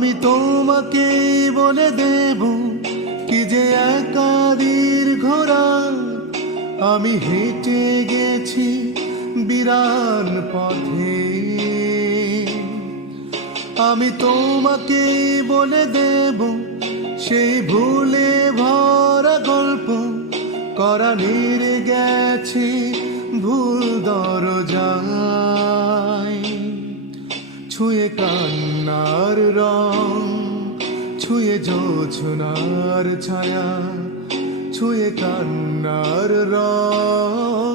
আমি তোমাকে বলে দেব কি যে একা দীর্ঘ রাত আমি হেঁটে গেছি বিরান পথে। আমি তোমাকে বলে দেব সেই ভুলে ভরা গল্প করা নেড়ে গেছে ভুল দরজায়। ছুঁয়ে কান্নার রং, ছুঁয়ে জোছনার ছায়া, ছুঁয়ে কান্নার রং,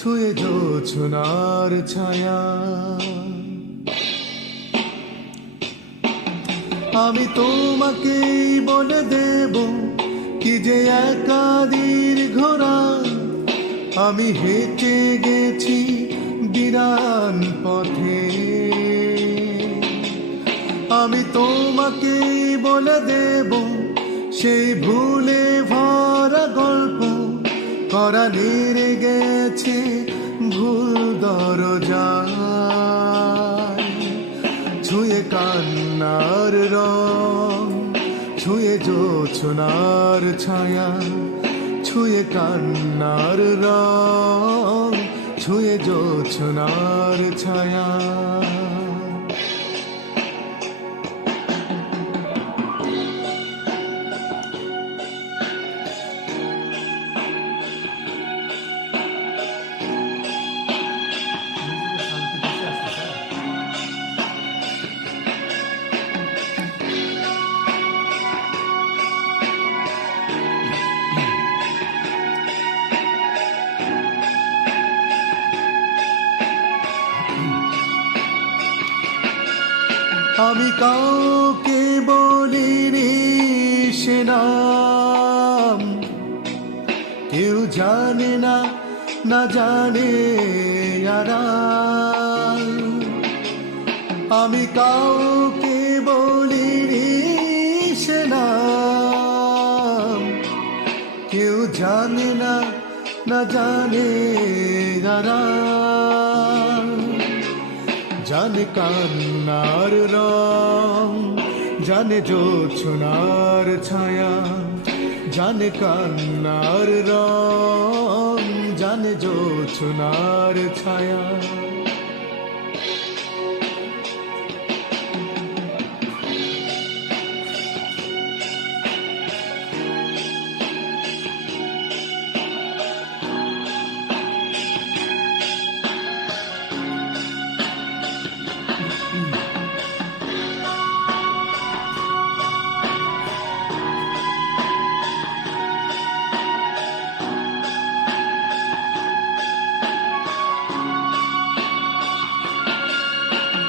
ছুঁয়ে জোছনার ছায়া। আমি তোমাকে বলে দেব কি যে একা দীর্ঘ রাত আমি হেঁটে গেছি বিরান পথে। আমি তোমাকে বলে দেব সেই ভুলে ভরা গল্প করা নেড়ে গেছে ভুল দরজায়। ছুঁয়ে কান্নার রং, ছুঁয়ে জোছনার ছায়া, ছুঁয়ে কান্নার রং, ছুঁয়ে জোছনার ছায়া। আমি কাউকে বলিনি সে নাম, কেউ জানে না, না জানে আড়াল। আমি কাউকে বলিনি সে নাম, কেউ জানে না, না জানে আড়াল। জানে কান্নার রং, জানে জোছনার ছায়া, জানে কান্নার রং, জানে জোছনার ছায়া।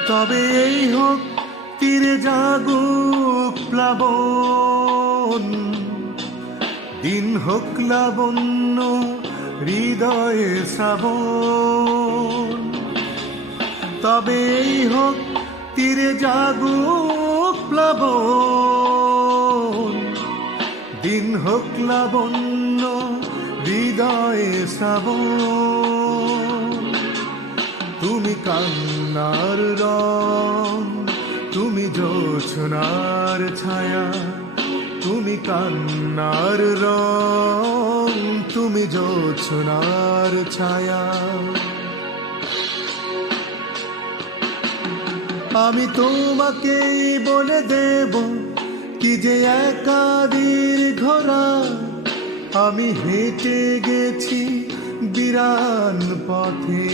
তবে এই হোক তীরে জাগুক প্লাবন, দিন হোক লাবণ্য হৃদয়ে শ্রাবণ। তবে এই হোক তীরে জাগুক প্লাবন, দিন হোক লাবণ্য হৃদয়ে শ্রাবণ। তুমি কান্নার রং, তুমি জোছনার ছায়া, তুমি কান্নার রং, তুমি জোছনার ছায়া। আমি তোমাকে বলে দেব কি যে একা দীর্ঘ রাত আমি হেঁটে গেছি বিরান পথে।